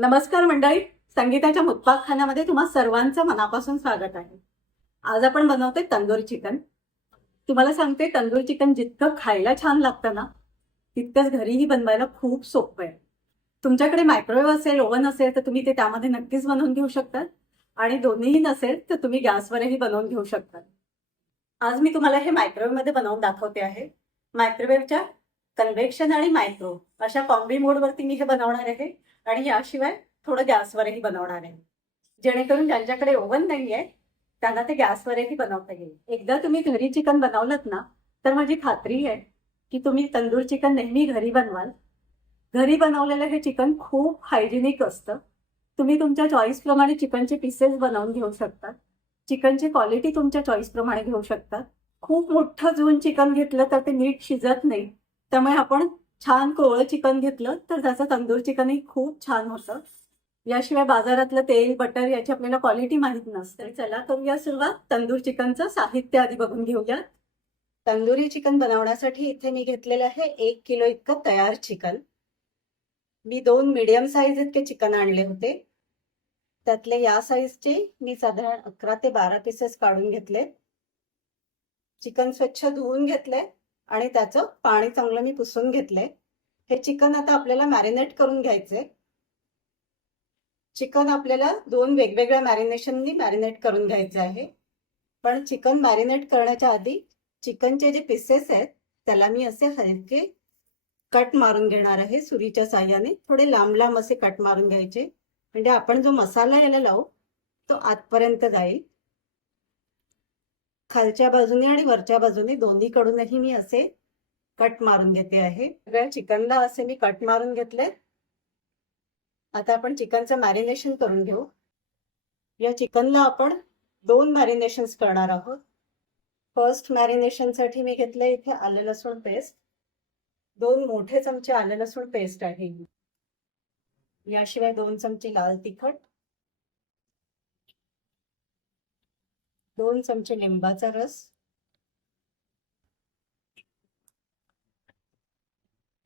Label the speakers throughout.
Speaker 1: नमस्कार मंडळी संगीताच्या मुतपाकखान्यामध्ये तुम्हा सर्वांचं मनापासून स्वागत आहे. आज आपण बनवते तंदूर चिकन. तुम्हाला सांगते तंदूर चिकन जितकं खायला छान लागतं ना तितकंच घरीही बनवायला खूप सोपं आहे. तुमच्याकडे मायक्रोवेव्ह असेल ओव्हन असेल तर तुम्ही ते त्यामध्ये नक्कीच बनवून घेऊ शकता. आणि दोन्हीही नसेल तर तुम्ही गॅसवरही बनवून घेऊ शकता. आज मी तुम्हाला हे मायक्रोवेव्हमध्ये बनवून दाखवते आहे. मायक्रोवेव्हच्या कन्व्हेक्शन आणि मायक्रो अशा कॉम्बी मोडवरती मी हे बनवणार आहे आणि याशिवाय थोडं गॅसवरही बनवणार आहे. जेणेकरून ज्यांच्याकडे ओव्हन नाही आहे त्यांना ते गॅसवरही बनवता येईल. एकदा तुम्ही घरी चिकन बनवलं ना तर माझी खात्री आहे की तुम्ही तंदूर चिकन नेहमी घरी बनवाल. घरी बनवलेलं हे चिकन खूप हायजेनिक असतं. तुम्ही तुमच्या चॉईसप्रमाणे चिकनचे पीसेस बनवून घेऊ शकता. चिकनची क्वालिटी तुमच्या चॉईसप्रमाणे घेऊ शकता. खूप मोठं जून चिकन घेतलं तर ते नीट शिजत नाही. त्यामुळे आपण छान कोवळं चिकन घेतलं तर त्याचं तंदूर चिकनही खूप छान होतं. याशिवाय बाजारातलं तेल बटर याची आपल्याला क्वालिटी माहीत नसते. चला करूया सुरुवात. तंदूर चिकनचं साहित्य आधी बघून घेऊया तंदुरी चिकन बनवण्यासाठी इथे मी घेतलेलं आहे एक किलो इतकं तयार चिकन. मी दोन मिडियम साईज इतके चिकन आणले होते. त्यातले या साईजचे मी साधारण अकरा ते बारा पीसेस काढून घेतले चिकन स्वच्छ धुवून घेतले आणि त्याचं पाणी चांगलं मी पुसून घेतलंय. हे चिकन आता आपल्याला मॅरिनेट करून घ्यायचे चिकन आपल्याला दोन वेगवेगळ्या मॅरिनेशननी मॅरिनेट करून घ्यायचे आहे. पण चिकन मॅरिनेट करण्याच्या आधी चिकनचे जे पीसेस आहेत त्याला मी असे हलके कट मारून घेणार आहे. सुरीच्या साह्याने थोडे लांब लांब असे कट मारून घ्यायचे. म्हणजे आपण जो मसाला याला लावू तो आतपर्यंत जाईल. खालच्या बाजूने आणि वरच्या बाजूने दोन्हीकडूनही मी असे कट मारून घेते आहे. सगळ्या चिकनला असे मी कट मारून घेतले. आता आपण चिकनचं मॅरिनेशन करून घेऊ. या चिकनला आपण दोन मॅरिनेशन्स करणार आहोत. फर्स्ट मॅरिनेशनसाठी मी घेतले इथे आलं लसूण पेस्ट दोन मोठे चमचे आलं लसूण पेस्ट आहे. याशिवाय दोन चमचे लाल तिखट. दोन चमचे लिंबाचा रस.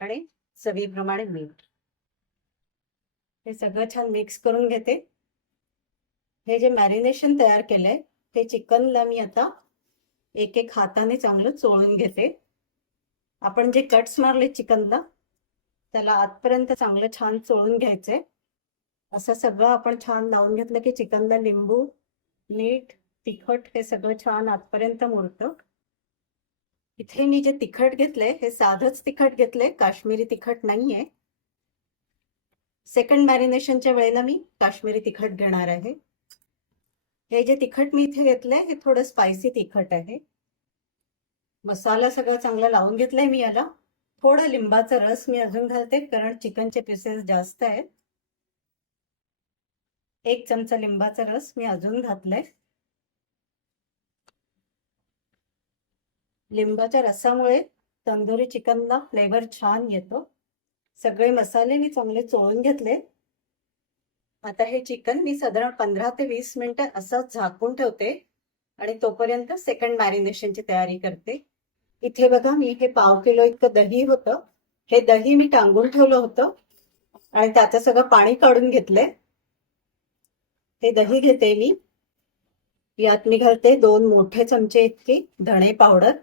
Speaker 1: आणि चवीप्रमाणे मीठ. हे सगळं छान मिक्स करून घेते. हे जे मॅरिनेशन तयार केलंय ते चिकनला मी आता एक एक हाताने चांगलं चोळून घेते. आपण जे कट्स मारले चिकनला त्याला आतपर्यंत चांगलं छान चोळून घ्यायचंय. असं सगळं आपण छान लावून घेतलं की चिकनला लिंबू मीठ तिखट हे सगळं छान आतपर्यंत मुरतं. इथे मी जे तिखट घेतलंय हे साधंच तिखट घेतलंय काश्मीरी तिखट नाहीये. सेकंड मॅरिनेशनच्या वेळेला मी काश्मीरी तिखट घेणार आहे. हे जे तिखट मी इथे घेतलंय हे थोडं स्पायसी तिखट आहे. मसाला सगळं चांगला लावून घेतलाय मी याला. थोडं लिंबाचा रस मी अजून घालते कारण चिकनचे पीसेस जास्त आहेत. एक चमचा लिंबाचा रस मी अजून घातलाय. लिंबाच्या रसामुळे तंदुरी चिकनला फ्लेवर छान येतो. सगळे मसाले मी चांगले चोळून घेतले. आता हे चिकन मी साधारण पंधरा ते वीस मिनिटं असं झाकून ठेवते आणि तोपर्यंत सेकंड मॅरिनेशनची तयारी करते. इथे बघा मी हे पाव किलो इतकं दही होतं. हे दही मी टांगून ठेवलं होतं आणि त्याचं सगळं पाणी काढून घेतलंय हे दही घेते मी. यात मी घालते दोन मोठे चमचे इतकी धणे पावडर.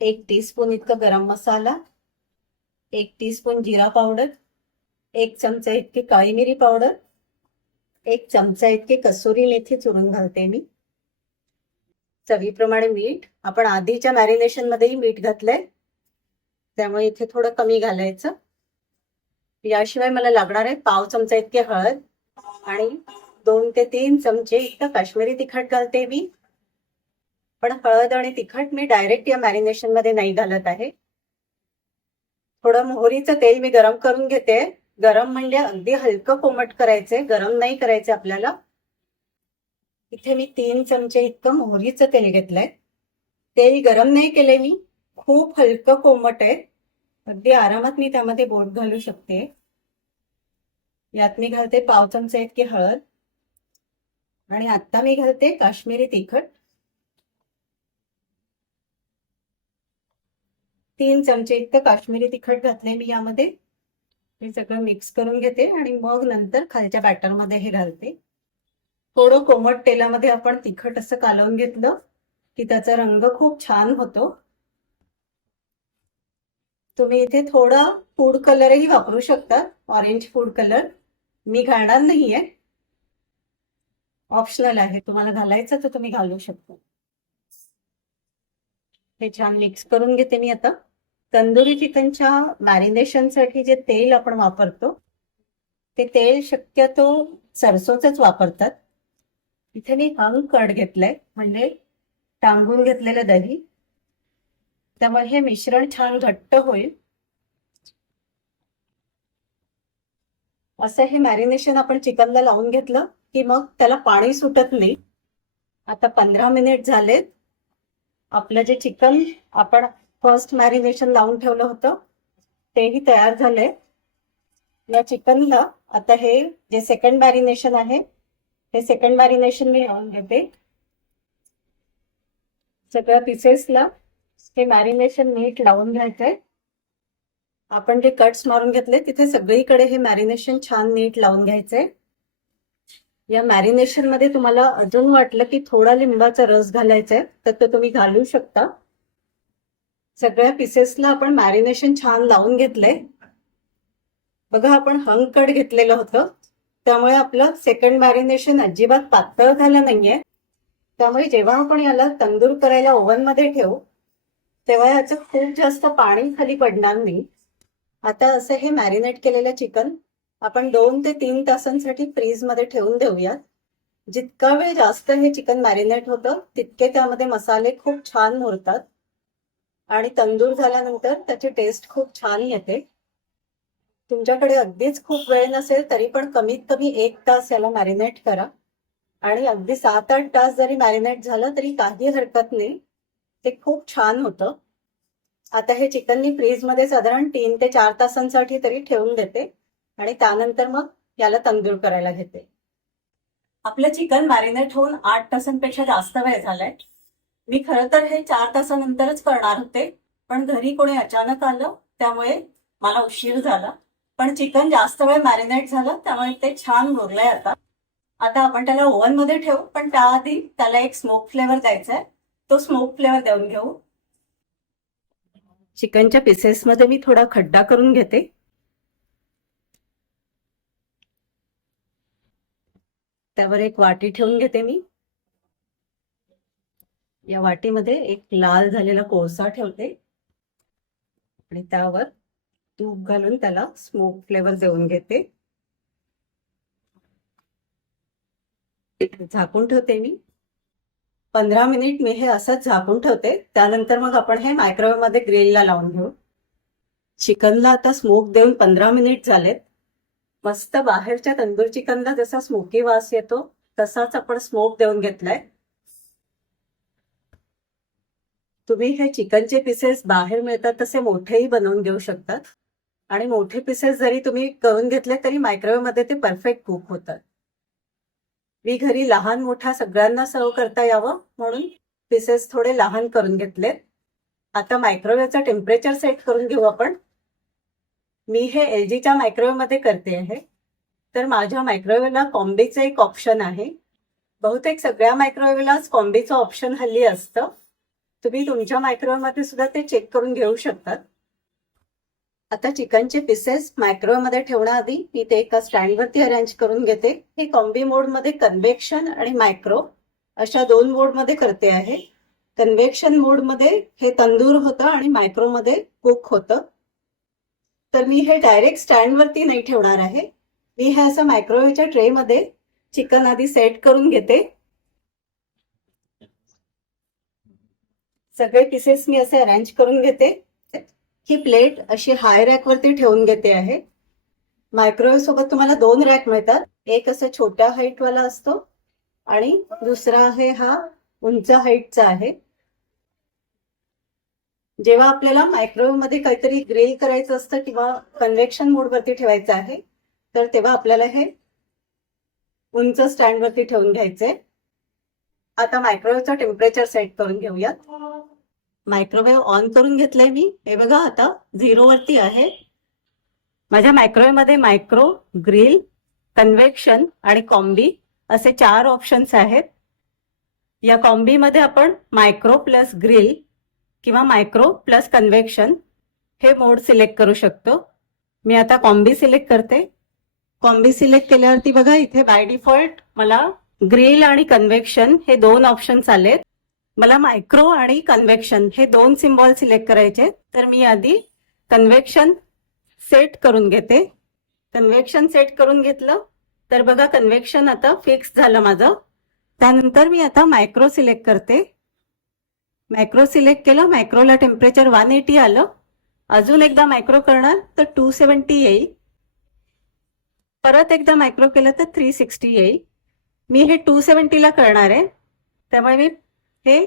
Speaker 1: एक टीस्पून इतकं गरम मसाला एक टीस्पून जिरा पावडर एक चमचा इतकी काळी मिरी पावडर एक चमचा इतकी कसुरी मेथी चुरून घालते मी. चवीप्रमाणे मीठ आपण आधीच्या मॅरिनेशन मध्येही मीठ घातलंय त्यामुळे इथे थोडं कमी घालायचं. याशिवाय मला लागणार आहे पाव चमचा इतके हळद आणि दोन ते तीन चमचे इतकं काश्मीरी तिखट घालते मी. पण हळद आणि तिखट मी डायरेक्ट या मॅरिनेशनमध्ये नाही घालत आहे. थोडं मोहरीचं तेल मी गरम करून घेते. गरम म्हणजे अगदी हलकं कोमट करायचंय गरम नाही करायचं आपल्याला. इथे मी तीन चमचे इतकं मोहरीचं तेल घेतलंय. तेल गरम नाही केले मी खूप हलकं कोमट आहे. अगदी आरामात मी त्यामध्ये बोट घालू शकते. यात मी घालते पाव चमचा इतकी हळद. आणि आता मी घालते काश्मीरी तिखट. तीन चमचे इतकं काश्मीरी तिखट घातले मी यामध्ये. हे सगळं मिक्स करून घेते आणि मग नंतर खालच्या बॅटरमध्ये हे घालते. थोडं कोमट तेलामध्ये आपण तिखट असं कालवून घेतलं की त्याचा रंग खूप छान होतो. तुम्ही इथे थोडा फूड कलरही वापरू शकता. ऑरेंज फूड कलर मी घालणार नाहीये. ऑप्शनल आहे. तुम्हाला घालायचं तर तुम्ही घालू शकता. हे छान मिक्स करून घेते मी आता. तंदुरी चिकनच्या मॅरिनेशनसाठी जे तेल आपण वापरतो ते तेल शक्यतो सरसोचंच वापरतात. इथे मी हंग कड घेतलंय म्हणजे टांगून घेतलेलं दही. त्यामुळे हे मिश्रण छान घट्ट होईल. असं हे मॅरिनेशन आपण चिकनला लावून घेतलं की मग त्याला पाणी सुटत नाही. आता पंधरा मिनिट झालेत. आपलं जे चिकन आपण फर्स्ट मॅरिनेशन लावून ठेवलं होतं. तेही तयार झालंय. या चिकनला आता हे जे सेकंड मॅरिनेशन आहे हे सेकंड मॅरिनेशन मी लावून घेते. सगळ्या पीसेसला हे मॅरिनेशन नीट लावून घ्यायचंय. आपण जे कट्स मारून घेतले तिथे सगळीकडे हे मॅरिनेशन छान नीट लावून घ्यायचंय. या मॅरिनेशनमध्ये तुम्हाला अजून वाटलं की थोडा लिंबाचा रस घालायचा आहे तर तो तुम्ही घालू शकता. सगळ्या पिसेसला आपण मॅरिनेशन छान लावून घेतलंय. बघा आपण हंग कट घेतलेलं होतं. त्यामुळे आपलं सेकंड मॅरिनेशन अजिबात पातळ झालं नाहीये. त्यामुळे जेव्हा आपण याला तंदूर करायला ओव्हनमध्ये ठेवू तेव्हा याचं खूप जास्त पाणी खाली पडणार नाही. आता असं हे मॅरिनेट केलेलं चिकन आपण दोन ते तीन तासांसाठी फ्रीजमध्ये ठेवून देऊयात. जितका वेळ जास्त हे चिकन मॅरिनेट होतं तितके त्यामध्ये मसाले खूप छान मुरतात. आणि तंदूर झाल्यानंतर त्याची टेस्ट खूप छान येते. तुमच्याकडे अगदीच खूप वेळ नसेल तरी पण कमीत कमी एक तास याला मॅरिनेट करा. आणि अगदी सात आठ तास जरी मॅरिनेट झालं तरी काही हरकत नाही. ते खूप छान होतं. आता हे चिकन मी फ्रीजमध्ये साधारण तीन ते चार तासांसाठी तरी ठेवून देते. आणि त्यानंतर मग याला तंदूर करायला घेते. आपलं चिकन मॅरिनेट होऊन आठ तासांपेक्षा जास्त वेळ झालाय. मी खरं तर हे चार तासानंतरच करणार होते पण घरी कोणी अचानक आलं त्यामुळे मला उशीर झाला. पण चिकन जास्त वेळ मॅरिनेट झालं त्यामुळे ते छान मुरलंय आता. आता आपण त्याला ओव्हनमध्ये ठेवू पण त्याआधी त्याला एक स्मोक फ्लेवर द्यायचा आहे तो स्मोक फ्लेवर देऊन घेऊ. चिकनच्या पिसेसमध्ये मी थोडा खड्डा करून घेते. त्यावर एक वाटी ठेवून घेते मी. या वाटीमध्ये एक लाल झालेला कोळसा ठेवते. आणि त्यावर तूप घालून त्याला स्मोक फ्लेवर देऊन घेते. झाकून ठेवते मी. पंधरा मिनिट मी हे असंच झाकून ठेवते. त्यानंतर मग आपण हे मायक्रोवेव्हमध्ये ग्रिलला लावून घेऊ. चिकनला आता स्मोक देऊन पंधरा मिनिट झालेत. मस्त बाहेरच्या तंदूर चिकनला जसा स्मोकी वास येतो तसाच आपण स्मोक देऊन घेतलाय. तुम्ही हे चिकनचे पीसेस बाहेर मिळतात तसे मोठेही बनवून घेऊ शकतात. आणि मोठे पीसेस जरी तुम्ही करून घेतले तरी मायक्रोवेव्हमध्ये ते परफेक्ट कुक होतात. मी घरी लहान मोठा सगळ्यांना सर्व करता यावं म्हणून पीसेस थोडे लहान करून घेतले आता मायक्रोवेव्हचं टेम्परेचर सेट करून घेऊ आपण. मी हे एल जीच्या मायक्रोवेव्हमध्ये करते आहे. तर माझ्या मायक्रोवेव्हला कॉम्बीचं एक ऑप्शन आहे. बहुतेक सगळ्या मायक्रोवेव्हलाच कॉम्बीचं ऑप्शन हल्ली असतं. तुम्ही तुमच्या मायक्रोवेव्हमध्ये सुद्धा ते चेक करून घेऊ शकतात. आता चिकनचे पीसेस मायक्रोवेव्हमध्ये ठेवण्याआधी मी ते एका स्टँडवरती अरेंज करून घेते. हे कॉम्बी मोडमध्ये कन्व्हेक्शन आणि मायक्रो अशा दोन मोडमध्ये करते आहे. कन्व्हेक्शन मोडमध्ये हे तंदूर होतं आणि मायक्रोमध्ये कुक होतं. तर मी हे डायरेक्ट स्टँडवरती नाही ठेवणार आहे. मी हे असं मायक्रोवेव्हच्या ट्रेमध्ये चिकन आधी सेट करून घेते. सगळे पीसेस मी असे अरेंज करून घेते. ही प्लेट अशी हाय रॅकवरती ठेवून घेते आहे. मायक्रोवेव्ह सोबत तुम्हाला दोन रॅक मिळतात. एक असा छोट्या हाईटवाला असतो आणि दुसरा आहे हा उंच हाईटचा आहे. जेव्हा आपल्याला मायक्रोवेव्हमध्ये काहीतरी ग्रिल करायचं असतं किंवा कन्व्हेक्शन मोडवरती ठेवायचं आहे तर तेव्हा आपल्याला हे उंच स्टँडवरती ठेवून घ्यायचंय. आता मायक्रोवेव्हचं टेम्परेचर सेट करून घेऊयात. मायक्रोवेव्ह ऑन करून घेतलंय मी. हे बघा आता झिरो वरती आहे. माझ्या मायक्रोवेव्हमध्ये मायक्रो ग्रिल कन्व्हेक्शन आणि कॉम्बी असे चार ऑप्शन्स आहेत. या कॉम्बीमध्ये आपण मायक्रो प्लस ग्रिल किंवा मायक्रो प्लस कन्व्हेक्शन हे मोड सिलेक्ट करू शकतो. मी आता कॉम्बी सिलेक्ट करते. कॉम्बी सिलेक्ट केल्यावरती बघा इथे बाय डिफॉल्ट मला ग्रिल आणि कन्व्हेक्शन हे दोन ऑप्शन्स आलेत. मला मायक्रो आणि कन्व्हेक्शन हे दोन सिम्बॉल सिलेक्ट करायचे तर मी आधी कन्व्हेक्शन सेट करून घेते. कन्व्हेक्शन सेट करून घेतलं. तर बघा कन्व्हेक्शन आता फिक्स झालं माझं. त्यानंतर मी आता मायक्रो सिलेक्ट करते. मायक्रो सिलेक्ट केलं मायक्रोला टेम्परेचर वन एटी आलं. अजून एकदा मायक्रो करणार तर टू सेवन्टी येईल. परत एकदा मायक्रो केलं तर थ्री सिक्स्टी येईल. मी हे टू सेवन्टीला करणार आहे. त्यामुळे मी हे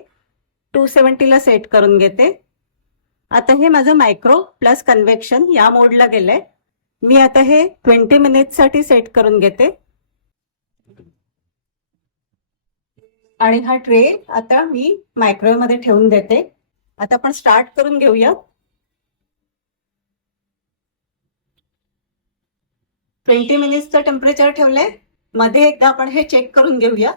Speaker 1: टू सेवन्टीला सेट करून घेते. आता हे माझं मायक्रो प्लस कन्व्हेक्शन या मोडला गेलंय. मी आता हे ट्वेंटी मिनिटसाठी सेट करून घेते. आणि हा ट्रे आता मी मायक्रोवेमध्ये ठेवून देते. आता आपण स्टार्ट करून घेऊया ट्वेंटी मिनिट्सचं टेम्परेचर ठेवलंय. मध्ये एकदा आपण हे चेक करून घेऊया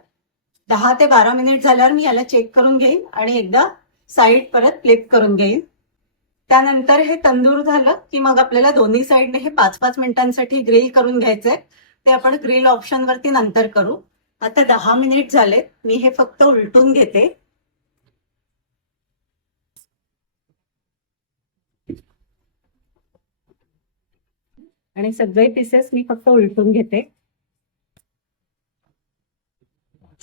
Speaker 1: दहा ते बारा मिनिट झाल्यावर मी याला चेक करून घेईन आणि एकदा साईड परत फ्लिप करून घेईन. त्यानंतर हे तंदूर झालं की मग आपल्याला दोन्ही साईडने हे पाच पाच मिनिटांसाठी ग्रिल करून घ्यायचंय. ते आपण ग्रिल ऑप्शन वरती नंतर करू. आता दहा मिनिट झाले मी हे फक्त उलटून घेते. आणि सगळे पीसेस मी फक्त उलटून घेते.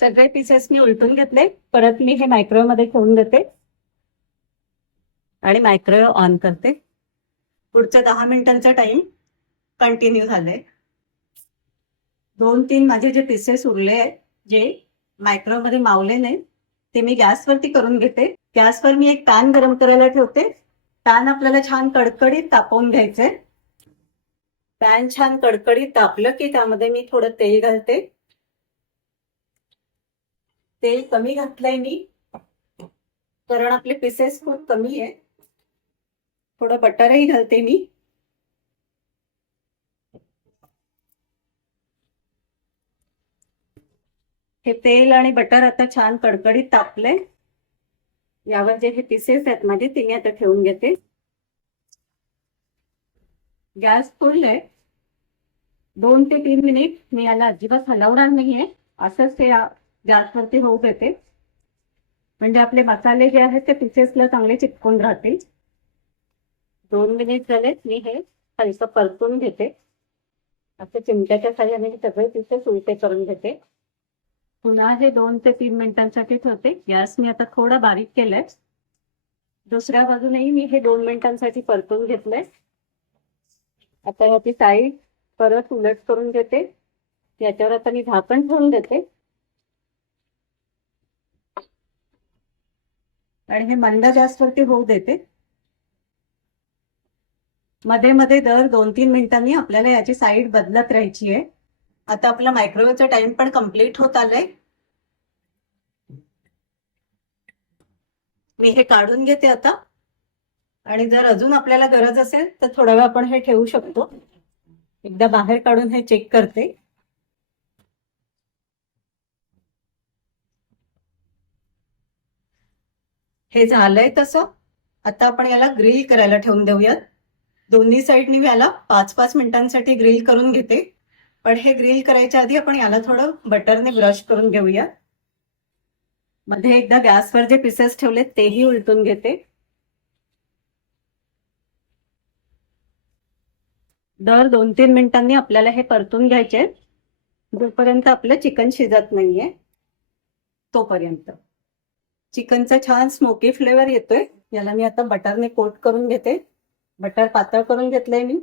Speaker 1: सगळे पीसेस मी उलटून घेतले. परत मी हे मायक्रोवेव्हमध्ये ठेवून देते. आणि मायक्रोवेव्ह ऑन करते. पुढच्या दहा मिनिटांचा टाइम कंटिन्यू झालाय. दोन तीन माझे जे पीसेस उरले आहेत जे मायक्रोवेव्हमध्ये मावले नाही ते मी गॅसवरती करून घेते. गॅसवर मी एक पॅन गरम करायला ठेवते. पॅन आपल्याला छान कडकडीत तापवून घ्यायचंय. पॅन छान कडकडीत तापलं की त्यामध्ये मी थोडं तेल घालते. तेल कमी घातलंय मी. कारण आपले पीसेस खूप कमी आहे. थोडं बटरही घालते मी. हे तेल आणि बटर आता छान कडकडीत तापले यावर जे हे पीसेस आहेत माझे ते मी आता ठेवून घेते. गॅस फुल दोन ते तीन मिनिट मी याला अजिबात हलवणार नाहीये. असंच ते गॅसवरती होऊ देते. म्हणजे आपले मसाले जे आहेत ते पिसेसला चांगले चिटकून राहतील. दोन मिनिट झालेत मी हे हलकं परतून घेते. असं चिमट्याच्या साह्याने सगळे पिसेस उलटे करून घेते. पुन्हा हे दोन ते तीन मिनिटांसाठी ठेवते. गॅस मी आता थोडा बारीक केलाय. दुसऱ्या बाजूनेही मी हे दोन मिनिटांसाठी परतून घेतलंय. आता ह्याची साईड परत उलट करून घेते. याच्यावर आता मी झाकण ठेवून देते. आणि हे मंद गॅसवरती होऊ देते. मध्ये मध्ये दर दोन तीन मिनिटांनी आपल्याला याची साईड बदलत राहायची आहे. आता आपला मायक्रोवेव्हचा टाइम पण कंप्लीट होत आलाय. मी हे काढून घेते आता. आणि जर अजून आपल्याला गरज असेल तर थोडा वेळ आपण हे ठेवू शकतो. एकदा बाहेर काढून हे चेक करते. हे झालंय तसं. आता आपण याला ग्रिल करायला ठेवून देऊयात. दोन्ही साईडनी मी याला पाच पाच मिनिटांसाठी ग्रिल करून घेते. पण हे ग्रिल करायच्या आधी आपण याला थोडं बटरने ब्रश करून घेऊया मध्ये एकदा गॅसवर जे पीसेस ठेवलेत तेही उलटून घेते. दर दोन तीन मिनिटांनी आपल्याला हे परतून घ्यायचे जोपर्यंत आपलं चिकन शिजत नाहीये तोपर्यंत. चिकनचा छान स्मोकी फ्लेवर येतोय. याला मी आता बटरने कोट करून घेते. बटर पातळ करून घेतलंय मी.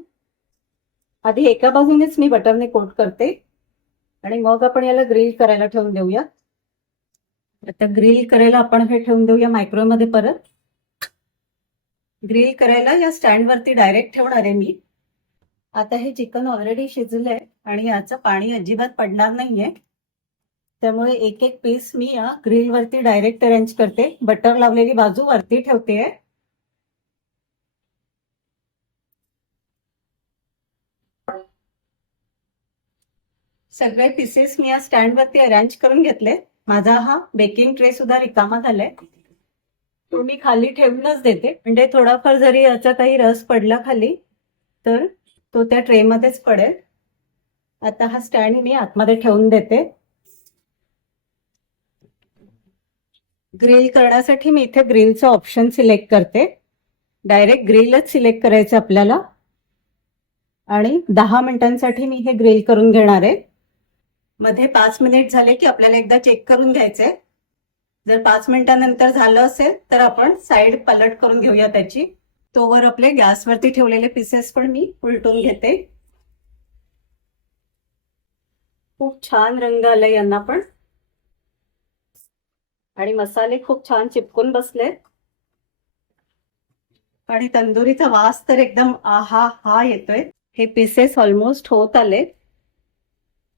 Speaker 1: आधी एका बाजूनेच मी बटरने कोट करते. आणि मग आपण याला ग्रिल करायला ठेवून देऊया. आता ग्रिल करायला आपण हे ठेवून देऊया मायक्रोमध्ये परत. ग्रिल करायला या स्टँडवरती डायरेक्ट ठेवणार आहे मी. आता हे चिकन ऑलरेडी शिजलंय आणि याचं पाणी अजिबात पडणार नाहीये. त्यामुळे एक एक पीस मी या ग्रिल वरती डायरेक्ट अरेंज करते. बटर लावलेली बाजू वरती ठेवते. सगळे पीसेस मी या स्टँडवरती अरेंज करून घेतले. माझा हा बेकिंग ट्रे सुद्धा रिकामा झालाय. तो मी खाली ठेवूनच देते. म्हणजे थोडाफार जरी याचा काही रस पडला खाली तर तो त्या ट्रेमध्येच पडेल. आता हा स्टँड मी आतमध्ये ठेवून देते. ग्रिल करण्यासाठी मी इथे ग्रिलचं ऑप्शन सिलेक्ट करते. डायरेक्ट ग्रिलच सिलेक्ट करायचं आपल्याला. आणि दहा मिनिटांसाठी मी हे ग्रिल करून घेणार आहे. मध्ये पाच मिनिट झाले की आपल्याला एकदा चेक करून घ्यायचंय. जर पाच मिनिटानंतर झालं असेल तर आपण साईड पलट करून घेऊया त्याची. तोवर आपले गॅसवरती ठेवलेले पीसेस पण मी उलटून घेते. खूप छान रंग आलाय यांना पण. आणि मसाले खूप छान चिपकून बसले. आणि तंदुरीचा वास तर एकदम आहा हा येतोय. हे पीसेस ऑलमोस्ट होत आले.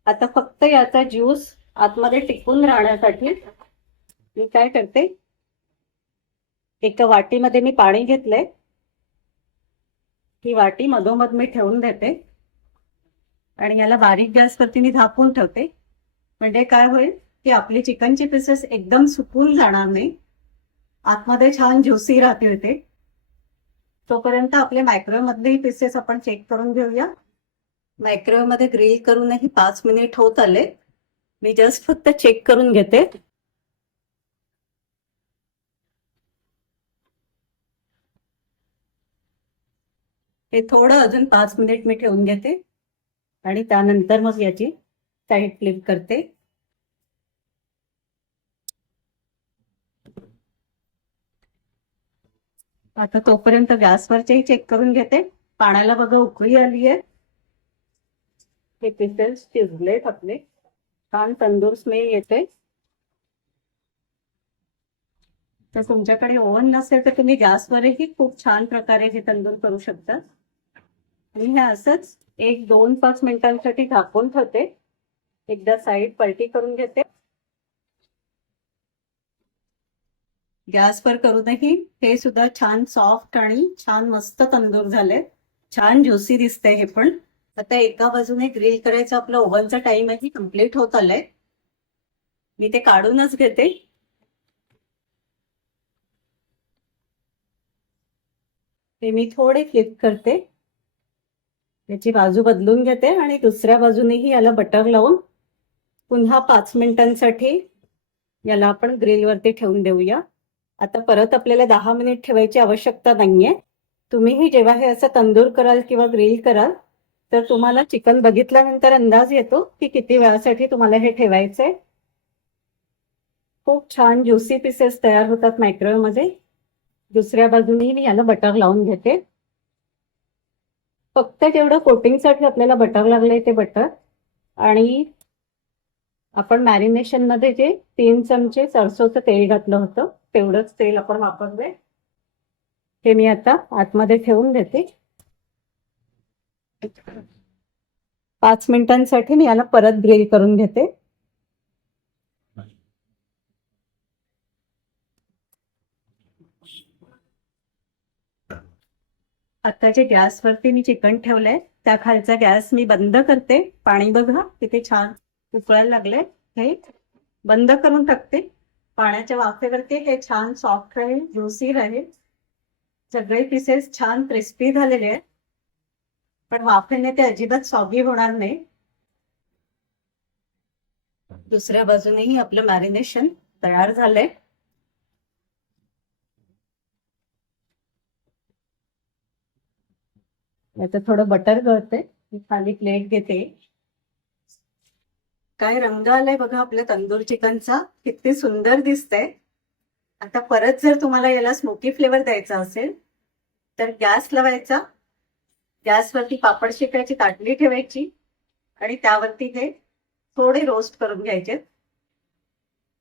Speaker 1: आता फक्त याचा ज्यूस आतमध्ये टिकून राहण्यासाठी मी काय करते? एका वाटीमध्ये मी पाणी घेतले. ही वाटी मधोमध मी ठेवून देते. आणि याला बारीक गॅसवरती मी झापून ठेवते. म्हणजे काय होईल? की आपली चिकनची पीसेस एकदम सुकून जाणार नाही. आतमध्ये छान ज्युसी राहते ते. तोपर्यंत आपले मायक्रोवेव्हमधलेही पीसेस आपण चेक करून घेऊया. मायक्रोवेव्हमध्ये ग्रिल करूनही पाच मिनिट होत आले. मी जस्ट फक्त चेक करून घेते. हे थोडं अजून पाच मिनिट मी ठेवून घेते. आणि त्यानंतर मग याची साईड फ्लिप करते. आता तोपर्यंत गॅसवरचेही चेक करून घेते. पाण्याला बघा उकळी आली आहे हे पीसेस शिजलेत आपले छान तंदूर स्मेल येते. तर तुमच्याकडे ओव्हन नसेल तर तुम्ही गॅसवरही खूप छान प्रकारे हे तंदूर करू शकता. आणि हे असंच एक दोन पाच मिनिटांसाठी झाकून ठेवते. एकदा साईड पलटी करून घेते. गॅसवर करूनही हे सुद्धा छान सॉफ्ट आणि छान मस्त तंदूर झाले छान ज्युसी दिसतंय हे पण. आता एका बाजूने ग्रिल करायचं आपलं ओव्हनचा टाइमही कंप्लीट होत आलाय. मी ते काढूनच घेते. ते मी थोडे फ्लिप करते. त्याची बाजू बदलून घेते आणि दुसऱ्या बाजूनेही याला बटर लावून पुन्हा पाच मिनिटांसाठी याला आपण ग्रिलवरती ठेवून देऊया. आता परत आपल्याला दहा मिनिट ठेवायची आवश्यकता नाहीये. तुम्हीही जेव्हा हे असं तंदूर कराल किंवा ग्रिल कराल तर तुम्हाला चिकन बघितल्यानंतर अंदाज येतो की किती वेळासाठी तुम्हाला हे ठेवायचंय. खूप छान ज्युसी पीसेस तयार होतात मायक्रोवेव्हमध्ये दुसऱ्या बाजूने मी याला बटर लावून घेते. फक्त तेवढं कोटिंगसाठी आपल्याला बटर लागलंय ते बटर आणि आपण मॅरिनेशनमध्ये जे तीन चमचे सरसोचं तेल घातलं होतं तेवढंच तेल आपण वापरलंय. हे मी आता आतमध्ये ठेवून देते. पाच मिनिटांसाठी मी याला परत ग्रिल करून घेते. आता जे गॅसवरती मी चिकन ठेवलंय त्या खालचा गॅस मी बंद करते. पाणी बघा किती छान. उकळायला लागले. हे बंद करून टाकते. पाण्याच्या वाफेवरती हे छान सॉफ्ट आहे ज्युसी आहे. सगळे पीसेस छान क्रिस्पी झालेले आहेत. पण वाफेने ते अजिबात सॉगी होणार नाही. दुसऱ्या बाजूनेही आपलं मॅरिनेशन तयार झालंय. याचं थोडं बटर गळते खाली प्लेट घेते. काय रंग आलाय बघा आपल्या तंदूर चिकनचा. किती सुंदर दिसतंय. आता परत जर तुम्हाला याला स्मोकी फ्लेवर द्यायचा असेल तर गॅस लावायचा. गॅसवरती पापड शेकायची ताटली ठेवायची. आणि त्यावरती हे थोडे रोस्ट करून घ्यायचे.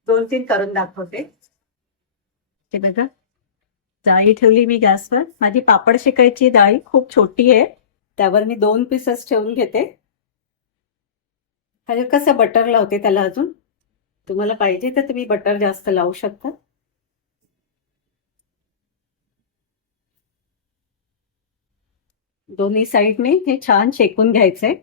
Speaker 1: दोन तीन करून दाखवते. ते बघा. जाळी ठेवली मी गॅसवर. माझी पापड शेकायची जाळी खूप छोटी आहे. त्यावर मी दोन पीसेस ठेवून घेते. हलकसं बटर लावते त्याला अजून? तुम्हाला पाहिजे तर तुम्ही बटर जास्त लावू शकता. दोन्ही साईडने हे छान शेकून घ्यायचंय.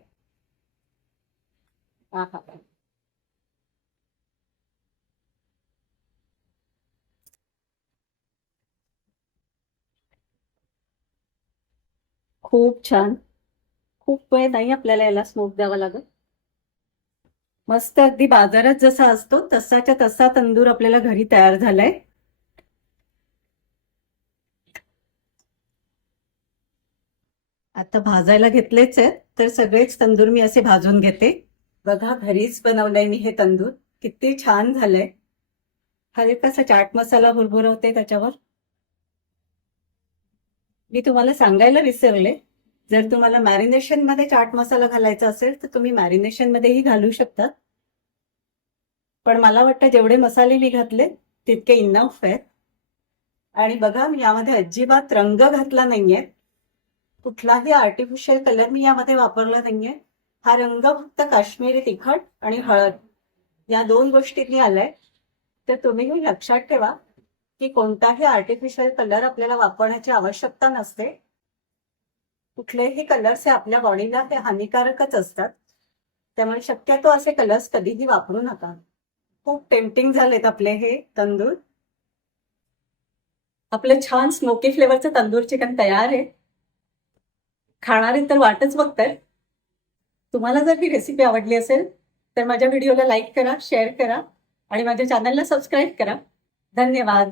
Speaker 1: खूप छान. खूप वेळ नाही आपल्याला याला स्मोक द्यावा लागत. मस्त अगदी बाजारात जसा असतो तसाच्या तसा तंदूर आपल्याला घरी तयार झालाय. आता भाजायला घेतलेच आहेत तर सगळेच तंदूर मी असे भाजून घेते. बघा घरीच बनवलंय मी हे तंदूर. किती छान झालंय. हलकासा चाट मसाला भुरभुरवते त्याच्यावर. मी तुम्हाला सांगायला विसरले. जर तुम्हाला मॅरिनेशनमध्ये चाट मसाला घालायचा असेल तर तुम्ही मॅरिनेशन मध्येही घालू शकता. पण मला वाटतं जेवढे मसाले मी घातले तितके इनफ आहेत. आणि बघा मी यामध्ये अजिबात रंग घातला नाहीये. कुठलाही आर्टिफिशियल कलर मी यामध्ये वापरला नाहीये. हा रंग फक्त काश्मीरी तिखट आणि हळद. या दोन गोष्टींनी आलाय. तर तुम्ही लक्षात ठेवा की कोणताही आर्टिफिशियल कलर आपल्याला वापरण्याची आवश्यकता नसते. कुठलेही कलर्स हे आपल्या बॉडीला हे हानिकारकच असतात. त्यामुळे शक्यतो असे कलर्स कधीही वापरू नका. खूप टेम्पटिंग झालेत आपले हे तंदूर. आपलं छान स्मोकी फ्लेवरचं तंदूर चिकन तयार आहे खाणारे तर वाटच बघताय तुम्हाला जर ही रेसिपी आवडली असेल तर माझ्या व्हिडिओला लाईक करा शेअर करा आणि माझ्या चॅनलला सबस्क्राईब करा. धन्यवाद.